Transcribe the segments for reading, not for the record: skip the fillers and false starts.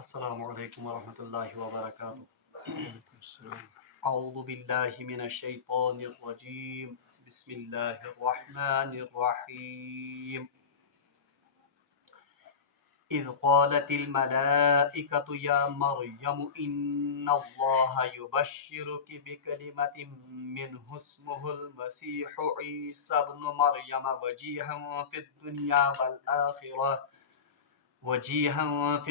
السلام علیکم ورحمۃ اللہ وبرکاتہ۔ اعوذ باللہ من الشیطان الرجیم، بسم اللہ الرحمن الرحیم۔ اذ قالت الملائکۃ یا مریم ان اللہ یبشرک بکلمۃ منہ اسمہ المسیح عیسی ابن مریم وجیہا فی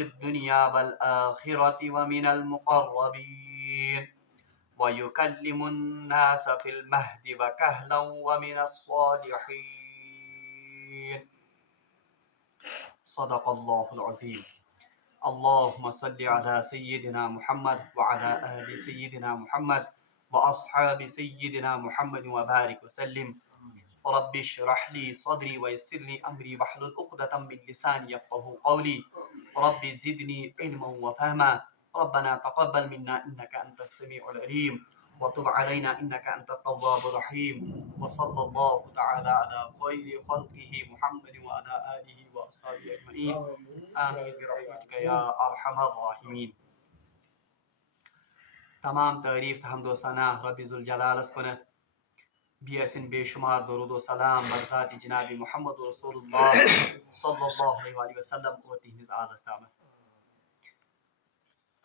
الدنیا والآخرة ومن المقربین ويكلم الناس في المهد وكهلا ومن الصالحين۔ صدق اللہ العظیم۔ اللهم صل على سيدنا محمد وعلى آل سيدنا محمد وأصحاب سيدنا محمد وبارك وسلم۔ رب اشرح لي صدري ويسر لي أمري واحلل عقدة من لساني يفقهوا قولي، رب زدني علما وفهما، ربنا تقبل منا إنك أنت السميع العليم وتب علينا إنك أنت التواب الرحيم، وصلى الله تعالى على خير خلقه محمد وعلى آله وأصحابه أجمعين، آمين برحمتك يا أرحم الراحمين۔ تمام تعریف حمد و ثنا رب ذوالجلال کنت، بیسن بے شمار درود و سلام برذات جناب محمد رسول اللہ صلی اللہ علیہ وسلم اور تہنز آلس تامت۔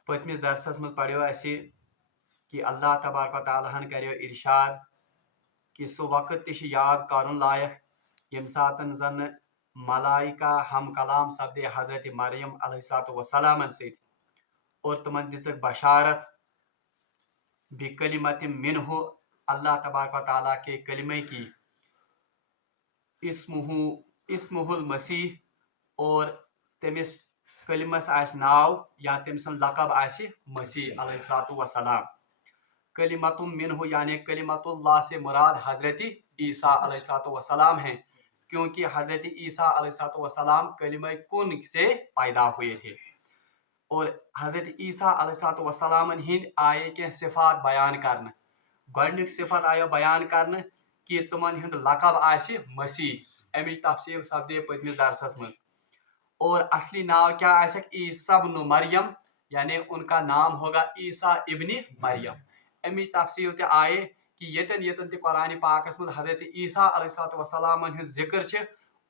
پتمس درسس مز پڑھو اسی کہ اللہ تبارک و تعالیٰ ہن کریو ارشاد کہ سو وقت تش یاد کرن لائق یم ساتن زن ملائکہ ہم کلام سپدے حضرت مریم علیہ السلام ست اور تمن دژک بشارت بکلمت منہ، اللہ تبارک و تعالیٰ کے کلمے کی، اسمہ المسیح، اور تمس کلمس آس ناو یا تم سن لقب آس مسیح علیہ السلام۔ کلمت منہ یعنی کلمت اللہ سے مراد حضرت عیسیٰ علیہ السلام ہیں، کیونکہ حضرت عیسیٰ علیہ السلام کلمہ کن سے پیدا ہوئے تھے۔ اور حضرت عیسیٰ علیہ السلام ہند آئے کہ صفات بیان کرنا، گۄڈنیُک صفت آیو بیان کرنا کہ تمن ہند لقب آسہِ مسیح، امچ تفصیل سپدے پتمس درسس مز۔ اور اصلی ناو کیا آسک عیسیٰ ابن مریم، یعنی ان کا نام ہوگا عیسیٰ ابن مریم۔ امچ تفصیل تہ آئے کہ یتن یتن تہ قرآن پاکس مز حضرت عیسیٰ علیہ السلام ہند ذکر چھ،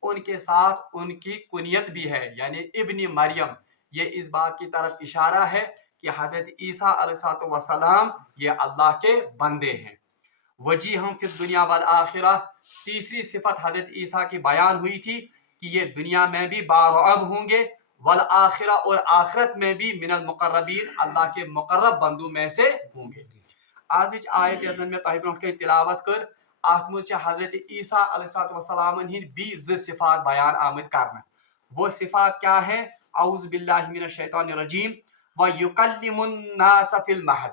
ان کے ساتھ ان کی کنیت بھی ہے، یعنی ابن مریم۔ یہ اس بات کی طرف اشارہ ہے کہ حضرت عیسیٰ علیہ السلام یہ اللہ کے بندے ہیں۔ وجیہا فی الدنیا والآخرہ، تیسری صفت حضرت عیسیٰ کی بیان ہوئی تھی کہ یہ دنیا میں بھی بارعب ہوں گے، والآخرہ اور آخرت میں بھی من المقربین، اللہ کے مقرب بندوں میں سے ہوں گے۔ آج آیت یزن میں تہ برونٹ تلاوت کر، ات مز حضرت عیسیٰ علیہ السلام ہند بی صفات بیان آمد کرنا۔ وہ صفات کیا ہیں؟ اعوذ باللہ من الشیطان الرجیم، وَيُكَلِّمُ النَّاسَ فِي الْمَهْدِ۔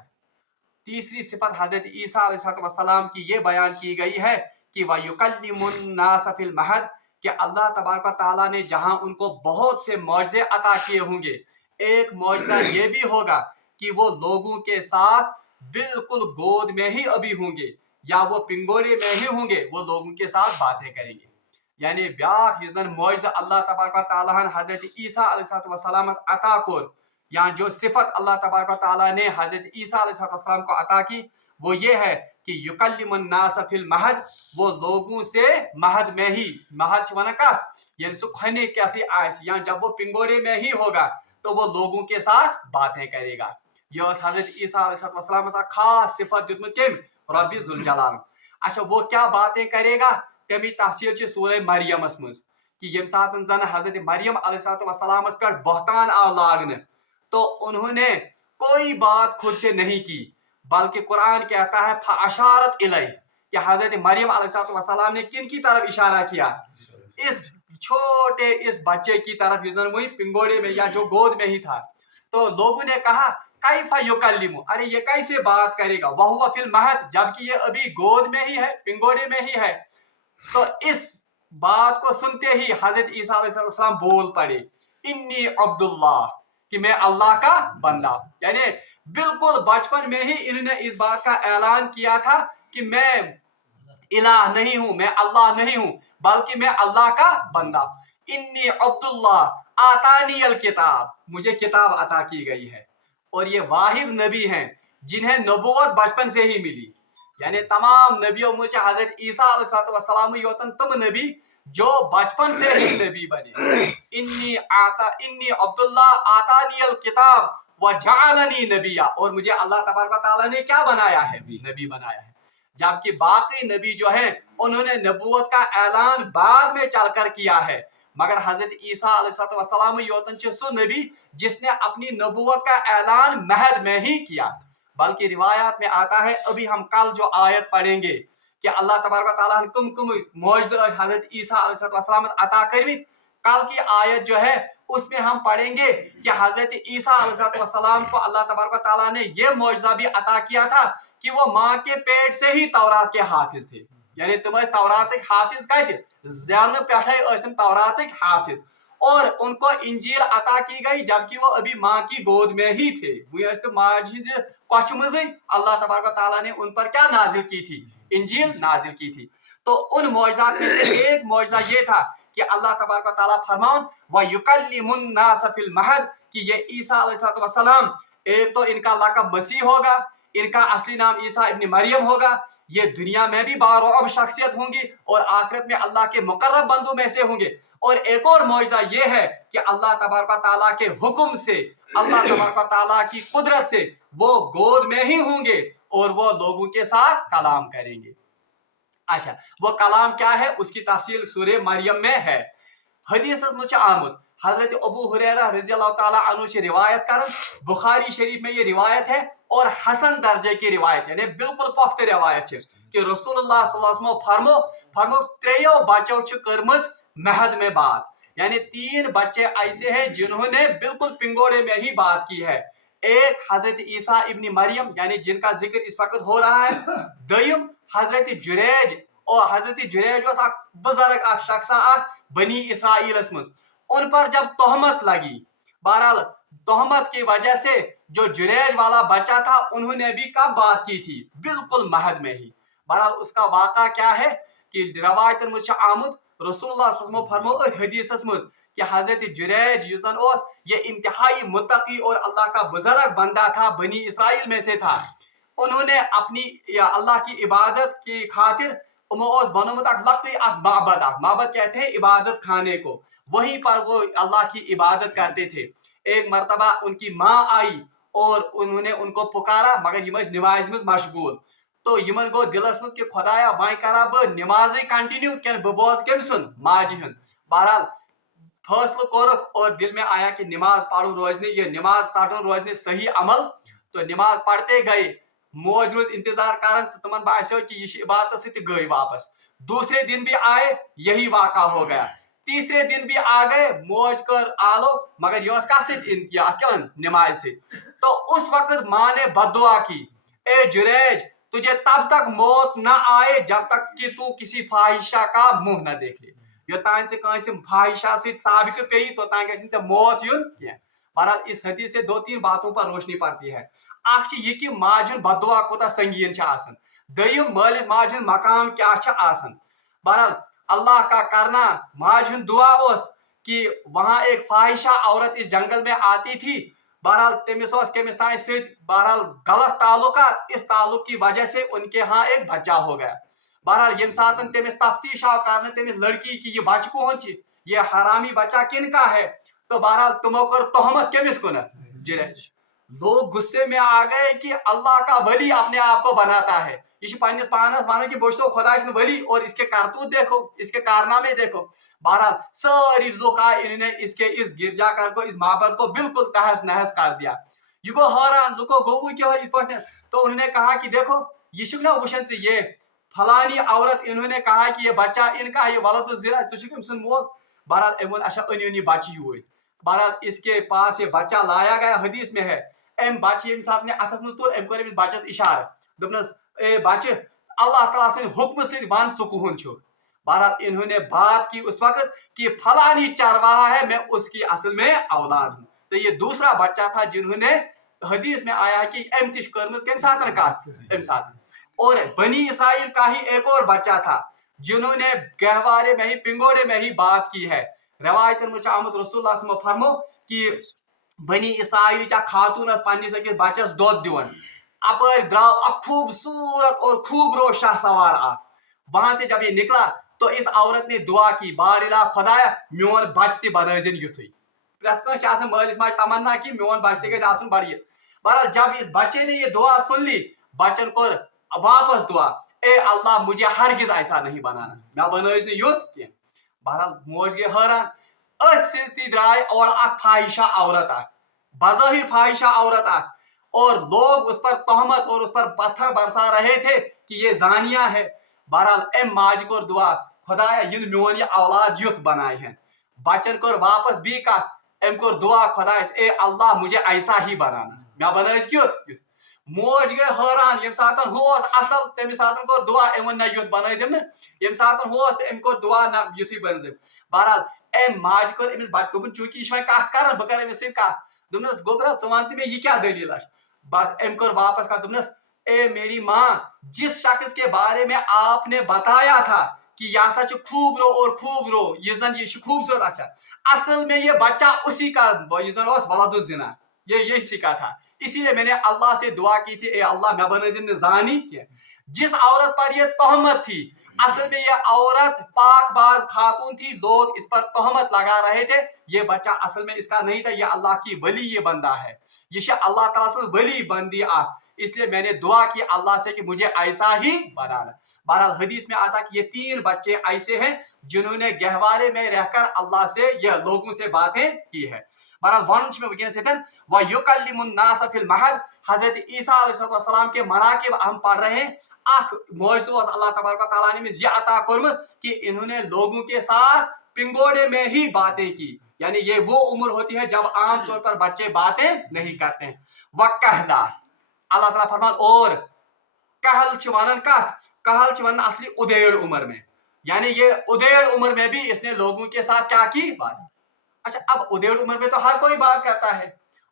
تیسری صفت حضرت عیسیٰ علیہ السلام کی یہ بیان کی گئی ہے کہ وَيُكَلِّمُ النَّاسَ فِي الْمَهْدِ، کہ اللہ تبارک و تعالیٰ نے جہاں ان کو بہت سے معجزے عطا کیے ہوں گے، ایک معجزہ یہ بھی ہوگا کہ وہ لوگوں کے ساتھ بالکل گود میں ہی ابھی ہوں گے، یا وہ پنگوڑے میں ہی ہوں گے، وہ لوگوں کے ساتھ باتیں کریں گے۔ یعنی بیاکھ یہ زن معجزہ اللہ تبارک و تعالیٰ حضرت عیسیٰ علیہ السلام عطا کور، یا جو صفت اللہ تبارک و تعالیٰ نے حضرت عیسیٰ علیہ السلام کو عطا کی، وہ یہ ہے کہ یکلم الناس فی المہد، وہ لوگوں سے مہد میں ہی، مہد چھوانا کا یعنی سو کھنے کیا تھی آئس، یا جب وہ پنگوڑے میں ہی ہوگا تو وہ لوگوں کے ساتھ باتیں کرے گا۔ یہ حضرت عیسیٰ علیہ السلام خاص صفت دیتمت کم رب ذوالجلال۔ اچھا وہ کیا باتیں کرے گا؟ تمچ تفصیل چھ سورہ مریم مز کہ یم سات زن حضرت مریم علیہ السلام پہ بہتان آو لاگنے تو انہوں نے کوئی بات خود سے نہیں کی، بلکہ قرآن کہتا ہے فاشارت الیہ، کہ حضرت مریم علیہ السلام نے کن کی طرف اشارہ کیا؟ اس چھوٹے اس بچے کی طرف، وہی پنگوڑے میں یا جو گود میں ہی تھا۔ تو لوگوں نے کہا کیف یکلم، ارے یہ کیسے بات کرے گا، وہو فی المہد، جبکہ یہ ابھی گود میں ہی ہے، پنگوڑے میں ہی ہے۔ تو اس بات کو سنتے ہی حضرت عیسیٰ علیہ السلام بول پڑے انی عبداللہ، کہ میں اللہ کا بندہ، یعنی بالکل بچپن میں ہی انہوں نے اس بات کا اعلان کیا تھا کہ میں الہ نہیں ہوں، میں اللہ نہیں ہوں، بلکہ میں اللہ کا بندہ۔ انی عبداللہ आतानी अल किताब, मुझे किताब अता की गई है, और ये वाहिद नबी हैं जिन्हें नबूवत बचपन से ही मिली। यानी तमाम नबियों में हजरत ईसा अलैहिस्सलाम योतन तुम नबी जो बचपन से ही नबी बने। इन्नी अब्दुल्ला आतानी अल किताब व जअलनी नबिया, और मुझे अल्लाह तबारक व तआला ने क्या बनाया है? नबी बनाया है। जबकि बाकी नबी जो हैं उन्होंने नबूवत का ऐलान बाद में चलकर किया है, मगर हजरत ईसा अलैहिस्सलाम योतन सो नबी जिसने अपनी नबूवत का ऐलान महद में ही किया। बल्कि रिवायात में आता है, अभी हम कल जो आयत पढ़ेंगे कि अल्लाह तबारक व तआला ने कुम कुम मौजज़े हजरत ईसा अलैहिस्सलाम अता करवी, कल की आयत जो है उसमें हम पढ़ेंगे कि हजरत ईसा अलैहिस्सलाम को अल्लाह तबारक व तआला ने यह मौजज़ा भी अता किया था कि वो माँ के पेट से ही तौरात के हाफिज थे। यानी तुम तौरात हाफिज कत ज़ान पे तौरात हाफिज, और उनको इंजील अता की गई जबकि वो अभी माँ की गोद में ही थे। वो माँ कछ मज अल्लाह तबारक व तआला ने उन पर क्या नाजिल की थी? इंजील नाजिल की थी। तो उन मौजज़ात में से एक मौजज़ा ये था कि अल्लाह तबारक व तआला फरमाउन व युकल्लिमुन नास फिल महद, कि ये ईसा अलैहिस्सलाम एक तो इनका लक़ब मसीह होगा, इनका असली नाम ईसा इब्न मरियम होगा, ये दुनिया में भी बारौब शख्सियत होंगी और आखिरत में अल्लाह के मुकर्रब बंदों में से होंगे। और एक और मौजज़ा ये है कि अल्लाह तबारक व तआला के हुक्म से, अल्लाह तबारक व तआला की कुदरत से वो गोद में ही होंगे और वो लोगों के साथ कलाम करेंगे। अच्छा, वो कलाम क्या है उसकी तफसील सूरे मरियम में है। हदीसस में आमुद हजरत अबू हुरैरा रज़ियल्लाहु ताला अन्हु से रिवायत कर, बुखारी शरीफ में ये रिवायत है और हसन दर्जे की रिवायत है, यानी बिल्कुल पुख्त रिवायत है कि रसूलुल्लाह सल्लल्लाहु अलैहि वसल्लम फरमो त्रेयो बच्चों च करमज महद में बात, यानी 3 बच्चे ऐसे हैं जिन्होंने बिल्कुल पिंगोड़े में ही बात की है। एक हजरत ईसा इब्न मरियम यानी जिनका जिक्र इस वक्त हो रहा है, दयम हजरत जुरैज, और हजरत जुरैज बुजुर्ग शख्स बनी इसराइल मज, उन पर जब तोहमत लगी, बहरहाल तोहमत की वजह से जो जुरैज वाला बच्चा था उन्होंने भी कब बात की थी? बिल्कुल महद में ही। बहरहाल उसका वाक़ा क्या है कि रवायत मुझ आमुद रसूलुल्लाह सल्लल्लाहु अलैहि वसल्लम फरमो हदीस मज कि हजरत जुरैज युजन ओस ये इंतहाई मुत्तकी और अल्लाह का बुजुर्ग बंदा था, बनी इसराइल में से था। उन्होंने अपनी या अल्लाह की इबादत की खातिर बनोमुत माबद कहते हैं इबादत खाने को, वहीं पर वो अल्लाह की इबादत करते थे। एक मरतबा उनकी माँ आई और उन्होंने उनको पुकारा मगर ये नमाज में मशगूल, तो यमन गो दिलस मज कि खुदाया वह करा बह नमाज कंटिन्यू कि बह बोज कम सुन माजि हुन। बहरहाल फैसला कोरक और दिल में आया कि नमाज पढ़ो रोजने, ये नमाज चाटो रोजने सही अमल, तो नमाज पढ़ते गए, मौज रोज इंतजार कर, तो तुमन बासो कि ये इबादत से गई वापस। दूसरे दिन भी आए, यही वाक़ा हो गया। तीसरे दिन भी आ गए, मौज कर आलो, मगर ये क्या नमाज से। तो उस वक्त माँ ने बददुआ की, ए जुरैज तुझे तब तक मौत न आए जब तक कि तू किसी फाहिशा का मुंह न देख ले। योतान से कहीं फाहिशा से साबित पे तो तान मौत यून क्या। बहरहाल इस हदीस से 2-3 बातों पर रोशनी पड़ती है। अख ये कि माजन बदुआ कोता संगीन आसन, दयम मालिस माजन मकाम क्या आसन। बहरहाल अल्लाह का करना माजन दुआ उस कि वहां एक फाहिशा औरत इस जंगल में आती थी, बहरहाल तमिस कमिस तान बहरहाल गलत ताल्लुकात, इस ताल्लुक की वजह से उनके यहाँ एक बच्चा हो गया। बहरहाल यम सातन तमिस तफ्तीश आव कर तमिस लड़की की ये बच्च कौन ये हरामी बच्चा किन का है, तो बहरहाल तुमो कर तोहमत कमिस कुन जुरैज। लोग गुस्से में आ गए कि अल्लाह का वली अपने आप को बनाता है, ये पानस पानस वन कि बो खुदा वली और इसके करतूत देखो, इसके कारनामे देखो। बहरहाल सारी लुक आए, इन्होंने इसके इस गिरजाघर को, इस माबद को बिल्कुल तहस नहस कर दिया। ये गो हैरान लुको गो क्यों इस पर, तो उन्होंने कहा कि देखो ये ना वुशन से ये फलानी औरत, इन्होंने कहा कि ये बच्चा इनका, ये वलद जिना तुम मोल। बहरहाल एमुन अच्छा अनियोनी बच्ची हुई। बहरहाल इसके पास ये बच्चा लाया गया, हदीस में है एम बच्चे यम साथ ने अथस में तुल एम कर बच्चस इशारा दोपनस ए बच्चे अल्लाह ताला से हुक्म से वन सुकून छु। बहरहाल इन्होंने बात की उस वक्त कि फलानी चरवाहा है, मैं उसकी असल में औलाद हूं। तो ये दूसरा बच्चा था जिन्होंने हदीस में आया कि एम तिश कर्मस के साथ एम साथ। और बनी इसराइल का ही एक और बच्चा था जिन्होंने गहवारे में ही पिंगोड़े में ही बात की है। روایتن مجھ آمد رسول اللہ صلی اللہ علیہ وسلم فرمو کہ بنی اسرائیل چا خاتون پنس أکس بچس دود دِوان اپر دراو اک خوبصورت اور خوب رو شاہ سوار وہاں سے جب یہ نکلا تو اس عورت نے دعا کی بار الہ خدایا میون بچ تہ بنٲیزن یُتھُے پرٛٮ۪تھ کٲنٛسہِ چھِ آسان مٲلِس ماجہِ تمنا کہ میون بچہ تہ گژھِ آسُن بڑٕ یہِ بہرحال جب اس بچے نے یہ دعا سن لی بچن کور واپس دعا اے اللہ مجھے ہرگز ایسا نہیں بنانا مے بنٲیِس نہٕ یُتھ کینٛہہ بہرحال موج گئی حٲران أتھۍ سۭتی درٛاے اورٕ اکھ فاحشہ عورت اکھ بظاہر فاحشہ عورت اکھ اور لوگ اس پر تہمت اور اس پر پتھر برسا رہے تھے کہ یہ زانیہ ہے بہرحال ام ماج کور دعا خدایا ین میون یہ اولاد یُتھ بنائے ہیں بچن کور واپس بی کت ام کور دعا خدایس اے اللہ مجھے ایسا ہی بنانا مے بنٲیِس یُتھ یُتھ موج گئی حٲران یم ساتن ہُہ اوس اصل تمہِ ساتن کور دعا ام ووٚن نہ یُتھ بنٲیزم نہٕ یم ساتن ہُہ اوس تہٕ ام کور دعا نہ یُتھُے بنزم بہرحال ام ماج کور امس بچ دوٚپُن چوٗنٛکہِ یہِ چھُ وۄنۍ کتھ کران بہٕ کرٕ أمِس سۭتۍ کتھ دوٚپنس گوٚبرا ژٕ ون تہٕ مےٚ یہِ کیٛاہ دٔلیٖلا چھِ بس ام کور واپس کتھ دوٚپنس اے میری ماں جس شخص کے بارے میں آپ نے بتایا تھا کہ یہ سا خوب رو اور خوب رو یہ زن یہ خوبصورت اچھا اصل میں یہ بچہ اسی کا یہ زن ولد الزنا یہ اسی کا تھا اسی لیے میں نے اللہ سے دعا کی تھی اے اللہ میں بنٲیزم نہٕ زانی کینٛہہ جس عورت پر یہ تہمت تھی اصل میں یہ عورت پاک باز خاتون تھی لوگ اس پر تہمت لگا رہے تھے یہ بچہ اصل میں اس کا نہیں تھا یہ اللہ کی ولی یہ بندہ ہے یہ اللہ تعالیٰ سے ولی بندی اس لیے میں نے دعا کی اللہ سے کہ مجھے ایسا ہی بنانا بہرحال حدیث میں آتا کہ یہ 3 بچے ایسے ہیں جنہوں نے گہوارے میں رہ کر اللہ سے یا لوگوں سے باتیں کی ہے بہرحال ون میں وکینس وَيُكَلِّمُ النَّاسَ فِي الْمَهْدِ حضرت عیسیٰ علیہ السلام کے مناقب ہم پڑھ رہے ہیں اخ معجزہ اللہ تبارک و تعالیٰ نے یہ عطا کورمت کہ انہوں نے لوگوں کے ساتھ پنگوڑے میں ہی باتیں کی یعنی یہ وہ عمر ہوتی ہے جب عام طور پر بچے باتیں نہیں کرتے ہیں وَكَهْلًا اللہ تعالیٰ فرمان اور کہل چھ ونان کت کہل چھ ونان اصلی ادیڑ عمر میں یعنی یہ ادیڑ عمر میں بھی اس نے لوگوں کے ساتھ کیا کی بات اچھا اب ادیڑ عمر میں تو ہر کوئی بات کرتا ہے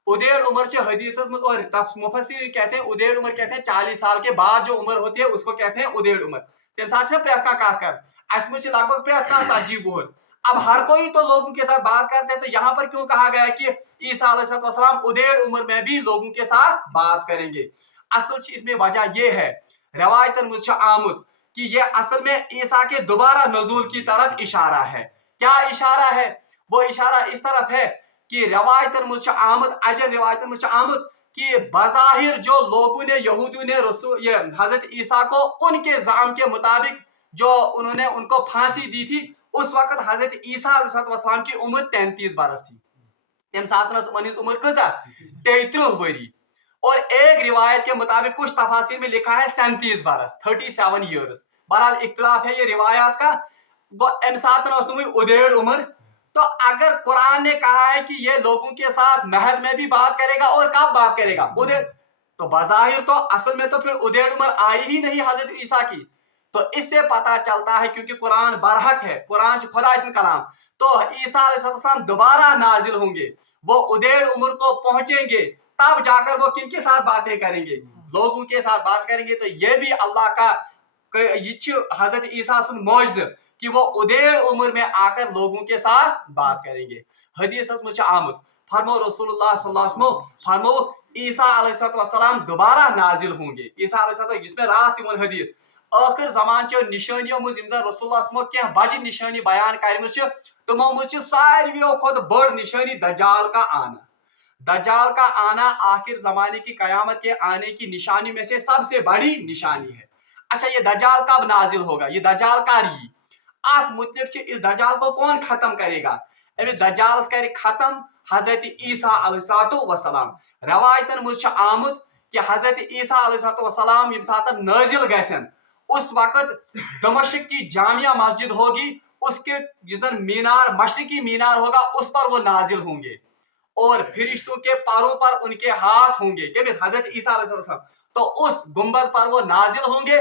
ادیڑ عمر سے حدیث اور مفسرین کہتے ہیں ادیڑ عمر کہتے ہیں 40 سال کے بعد جو عمر ہوتی ہے اس کو کہتے ہیں ادیڑ عمر تم ساتھ سے پریت کا کہا کر اس میں سے لگ بھگ پریت کا 40 وہر اب ہر کوئی تو لوگوں کے ساتھ بات کرتے ہیں تو یہاں پر کیوں کہا گیا کہ عیسیٰ علیہ السلام ادیڑ عمر میں بھی لوگوں کے ساتھ بات کریں گے اصل چیز میں وجہ یہ ہے روایتن مجھ آمد کہ یہ اصل میں عیسیٰ کے دوبارہ نزول کی طرف اشارہ ہے کیا اشارہ ہے وہ اشارہ اس طرف ہے کہ روایتن مجھ آمد اجر روایتن مجھ آمد کہ بظاہر جو لوگوں نے یہودیوں نے رسول یہ حضرت عیسیٰ کو ان کے زعم کے مطابق جو انہوں نے ان کو پھانسی دی تھی اس وقت حضرت عیسیٰ علیہ السلام کی عمر 33 برس تھی تم ساتھ عمر کزا 33 وری اور ایک روایت کے مطابق کچھ تفاسیر میں لکھا ہے 37 برس 37 ایئرس بہرحال اختلاف ہے یہ روایات کا ام ساتن ادیڑ عمر تو اگر قرآن نے کہا ہے کہ یہ لوگوں کے ساتھ مہد میں بھی بات کرے گا اور کب بات کرے گا ادیڑ تو بظاہر تو اصل میں تو پھر ادیڑ عمر آئی ہی نہیں حضرت عیسیٰ کی تو اس سے پتا چلتا ہے کیونکہ قرآن برحق ہے قرآن خدا اس کلام تو عیسیٰ علیہ السلام دوبارہ نازل ہوں گے وہ ادیڑ عمر کو پہنچیں گے تب جا کر وہ کن کے ساتھ باتیں کریں گے لوگوں کے ساتھ بات کریں گے تو یہ بھی اللہ کا یہ حضرت عیسیٰ سن معجزہ کہ وہ ادیڑ عمر میں آ کر لوگوں کے ساتھ بات کریں گے حدیث میں آمد فرمو رسول اللہ صلی اللہ علیہ وسلم فرمو عیسیٰ علیہ السلام دوبارہ نازل ہوں گے عیسیٰ علیہ السلام جس میں رات تمن حدیث آخر زمان چو نشانیوں مز رسول اللہ صلی اللہ علیہ وسلم کی بجہ نشانی بیان کرم تمو مز سارویو کھت بڑ نشانی دجال کا آنا دجال کا آنا آخر زمانے کی قیامت کے آنے کی نشانی میں سے سب سے بڑی نشانی ہے اچھا یہ دجال کب نازل ہوگا یہ دجال کاری آت متعلق اس دجال کو کون ختم کرے گا امس دجال کر ختم حضرت عیسیٰ علیہ السلام روایتن مجھ آمد کہ حضرت عیسیٰ علیہ السلام یم سات نازل گھن اس وقت دمشق کی جامعہ مسجد ہوگی اس کے جسن مینار مشرقی مینار ہوگا اس پر وہ نازل ہوں گے اور فرشتوں کے پاروں پر ان کے ہاتھ ہوں گے کہ حضرت عیسیٰ علیہ السلام تو اس گنبد پر وہ نازل ہوں گے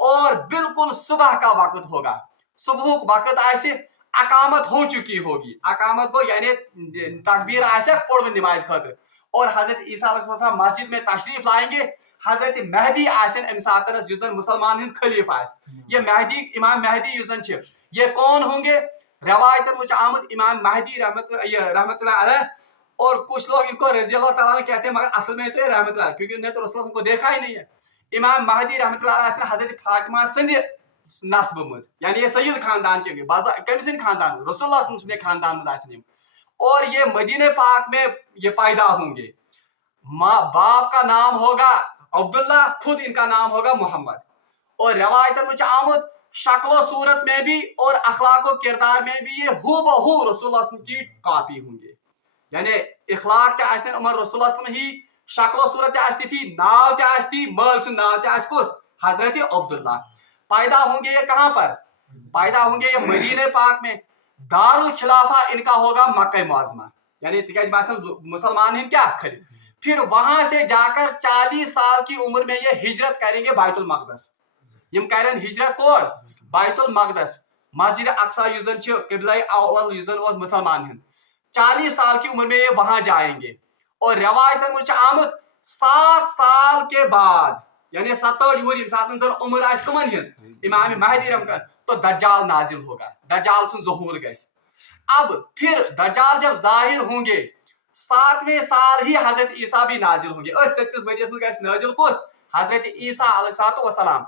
اور بالکل صبح کا وقت ہوگا صبح وقت آئے اقامت ہو چکی ہوگی اقامت کو یعنی تکبیر آئے پڑھ نماز خاطر اور حضرت عیسیٰ علیہ السلام مسجد میں تشریف لائیں گے حضرت مہدی آسن ام ساتنس مسلمان ہند خلیف آس یہ مہدی امام مہدی یہ کون ہوں گے रवायतन मुझे आमद इमाम महदी रहमतुल्लाह अलैह, और कुछ लोग इनको रजी अल्लाह ताला अन्हु कहते हैं, मगर असल में तो ये रहमतुल्लाह, क्योंकि उन्हें तो रसूल को देखा ही नहीं है। इमाम महदी रहमतुल्लाह अलैह हजरत फातिमा संद नस्ब मज, यानी ये सैयद खानदान के कम सिंह खानदान रसूलुल्लाह सल्लल्लाहु अलैहि खानदान मज, और ये मदीने पाक में ये पैदा होंगे। बाप का नाम होगा अब्दुल्ला, खुद इनका नाम होगा मोहम्मद। और रवायतन मुझे आमद शक्ल सूरत में भी और अखलाक किरदार में भी ये हूबहू रसूलुल्लाह की कॉपी होंगे, यानी इखलाक ते आसन उमर रसूलुल्लाह ही, शक्ल सूरत ते आस्ती थी, नाव ते आस्ती, मल सुन नाव ते आस कुस हजरत अब्दुल्ला। पैदा होंगे ये कहां पर? पैदा होंगे ये मदीने पाक में। दारुल खिलाफा इनका होगा मक्का मुअज़्ज़मा, यानी मुसलमान हैं क्या खली। फिर वहां से जाकर 40 साल की उम्र में ये हिजरत करेंगे बैतुल मक़दस। यम करें हिजरत कोड बैतुल मक़दस, मस्जिद अक्सा युजन क़िबला अव्वल युजन ओस मुसलमान हैं। 40 साल की उम्र में ये वहां जाएंगे। और रवायतन मुझे आमद 7 साल के बाद, यानी 27 वुर जन उम्र आस कमन हिज इमाम महदी रहमतुल्लाह, तो दज्जाल नाजिल होगा, दज्जाल सुन ज़हूर गइस। अब फिर दज्जाल जब जाहिर होंगे, 7वें साल ही हजरत ईसा भी नाजिल होंगे। 37 वरियस में गइस नाजिल कुस हजरत ईसा अलैहिस्सलातु वस्सलाम।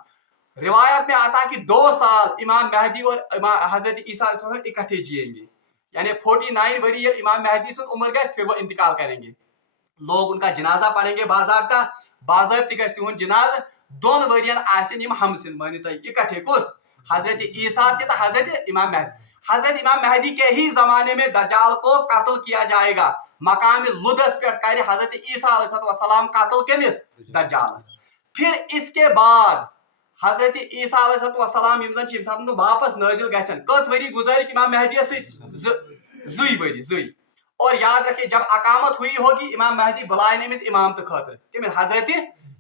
रिवायत में आता है कि 2 साल इमाम महदी और हजरत ईसा इकट्ठे जिएंगे, यानी 49 वरी इमाम महदी से उम्र गइस, फिर वो इंतकाल करेंगे। लोग उनका जनाजा पढ़ेंगे बाज़ाब्ता, बाज़ाब्ती गइस तिहुंद जनाज 2 वरियन आसिन यम हमसिन मानियो तय इकट्ठे कुस हजरत ईसा ते हजरत इमाम महदी। हजरत इमाम महदी के ही जमाने में दज्जाल को कत्ल किया जाएगा। मकाम लुदस पे कर हजरत ईसा अलैहिस्सलाम कत्ल कमिस दज्जाल। फिर इसके बाद हजरत ईसा अलैहिस्सलाम यम जन वापस नाजिल गसन, कस वरी गुजारी इमाम महदी से वरी। और याद रखिए जब अकामत हुई होगी इमाम महदी बुलाए नमिस इमाम तो खातिर हजरत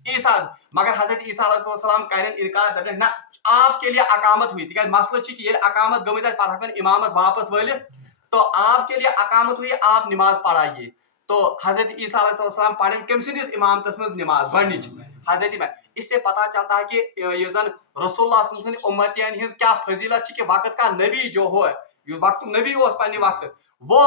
ईसा, मगर हजरत ईसा अलैहिस्सलाम करें इनकार, दपन ना आपके लिए अकामत हुई थी। मसला कि ये अकामत गमज पता इमामस वापस वलित, तो आपके लिए अकामत हुई, आप नमाज पढ़ाइए। तो हजरत ईसा अलैहिस्सलाम पढ़ें कम सिंदिस इमाम तस्मज नमाज गनिच हजरत इमाम। इससे पता चलता है कि ये जन रसूलुल्लाह सल्लल्लाहु अलैहि वसल्लम उम्मतियन हिज क्या फजीलत कि वक्त का नबी जो हो, वक्त नबी हो पन्ने वक्त, वो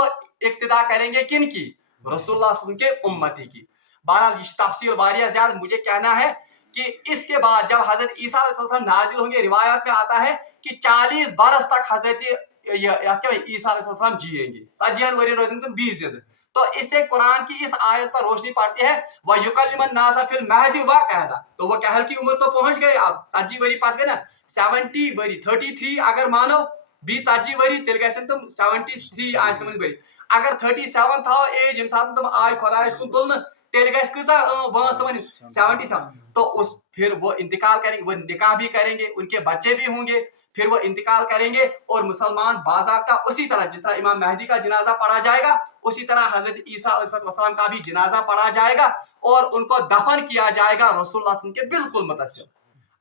इक्तिदा करेंगे किन की? रसूलुल्लाह सल्लल्लाहु अलैहि वसल्लम के उम्मती की। बहरहाल ये तफसील वारिया ज्यादा, मुझे कहना है कि इसके बाद जब हजरत ईसा अलैहिस्सलाम नाजिल होंगे, रिवायत में आता है कि 40 बरस तक हजरत ईसा अलैहिस्सलाम जिएंगे, 40 वरी रोजेंगे तो 20 जिंद। तो इससे कुरान की इस आयत पर रोशनी पड़ती है, वह युकल्लिमुन नासा फिल महदी व कहदा, तो वो कहल की उम्र तो पहुंच गए। अब 40 वरी पत गए ना, 70 वरी 33 अगर मानो 20 40 वरी तेल गसन तुम 73 आज तुम वरी। अगर 37 था एज इन साथ तुम आय खुदा को तुलन तेल गस कसा वंस तुम 77, तो उस फिर वो इंतकाल करेंगे, वो निकाह भी करेंगे, उनके बच्चे भी होंगे, फिर वो इंतकाल करेंगे। और मुसलमान बाज़ाब्ता उसी तरह जिस तरह इमाम महदी का जनाजा पढ़ा जाएगा, उसी तरह हजरत ईसा अलैहिस्सलाम का भी जनाजा पढ़ा जाएगा और उनको दफन किया जाएगा रसूलुल्लाह सल्लल्लाहु अलैहि वसल्लम के बिल्कुल मुतसिल।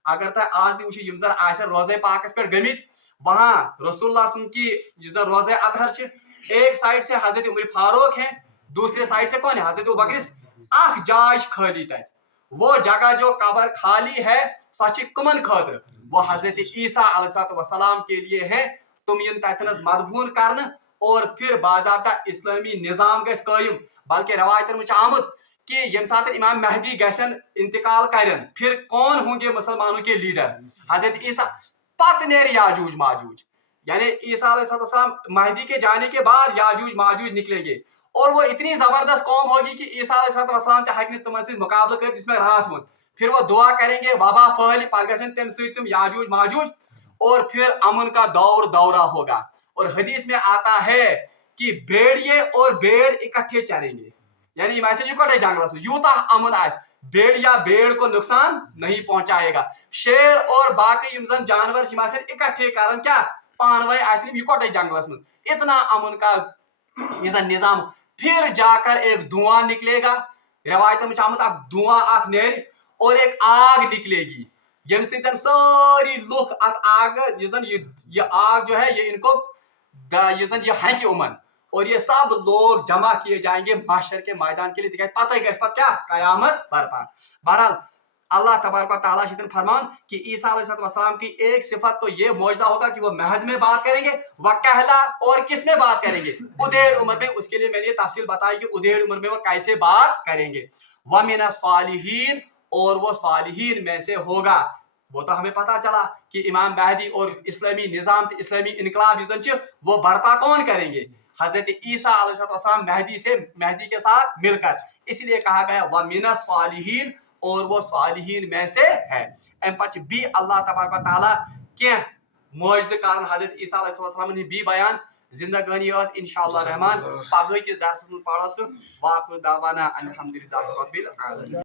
अगर तय आज ती वुची यम जन आशा रोज़े पाकस पे गमित, वहां रसूलुल्लाह सल्लल्लाहु अलैहि वसल्लम की जो रोज़े अतहर छ, एक साइड से हजरत उमर फारूक है, दूसरे साइड से कौन है? हजरत अबू बकर। आख जाय खाली तय, वो जगह जो कबर खाली है सच कमन खातिर, वो हजरत ईसा अलैहिस्सलाम के लिए है। तुम इन तथनस मदफून करन और फिर बाज़ाब्ता इस्लामी निज़ाम गस कायम। बल्कि रवायतन में आमद कि यम साथ इमाम महदी गसन इंतकाल करन, फिर कौन होंगे मुसलमानों के लीडर? हजरत ईसा। पत नेर याजूज माजूज, यानी ईसा अलैहिस्सलाम महदी के जाने के बाद याजूज माजूज निकलेंगे, और वो इतनी जबरदस्त कौम होगी कि ईसा अलैहिस्सलाम ते हक तुम मुकाबला कर जिसमें राहत हो। फिर वो दुआ करेंगे वबा फैल तम तुम याजूज माजूज, और फिर अमन का दौरा होगा। और हदीस में आता है कि भेड़िए और भेड़ इकट्ठे चरेंगे, यानी इकट्ठे जंगलस में यूता अमन आस, भेड़ या भेड़ को नुकसान नहीं पहुंचाएगा। शेर और बाकी यम जानवर इकट्ठे करन क्या पानवे इकट्ठे जंगलस में, इतना अमन का निजाम। फिर जाकर एक धुआं निकलेगा, रवायत में आमद धुआं आख नेर और एक आग निकलेगी, यम सारी लुक अत आग ये आग जो है ये इनको ये हंक उमन, और ये सब लोग जमा किए जाएंगे महशर के मैदान के लिए। पता ही क्या कयामत बर्पा। बहरहाल اللہ तबारक ताला शितन फरमान कि ईसा अलैहिस्सलाम की एक सिफत तो ये मौजज़ा होगा कि वो महद में बात करेंगे, वकहला, और किस में बात करेंगे, उदेड़ उम्र में। उसके लिए मैंने ये तफसील बताई कि उदेड़ उम्र में वो कैसे बात करेंगे। व मिन सालिहीन, और वो सालिहीन में से होगा। वो तो हमें पता चला कि इमाम महदी और इस्लामी निज़ाम, इस्लामी इनकलाब वो बर्पा कौन करेंगे, हजरत ईसा अलैहिस्सलाम महदी के साथ मिलकर। इसलिए कहा गया व मिन सालिहीन, और वो सालिहीन में से है। अम पच भी अल्लाह तबारक ताला के मौजज़ कारण हजरत ईसा अलैहिस्सलाम ने भी बयान जिंदगानी इंशाअल्लाह रहमान पगह किस दरस में पढ़ो सह। वाखिर दावाना अल्हम्दुलिल्लाहि रब्बिल आलमीन।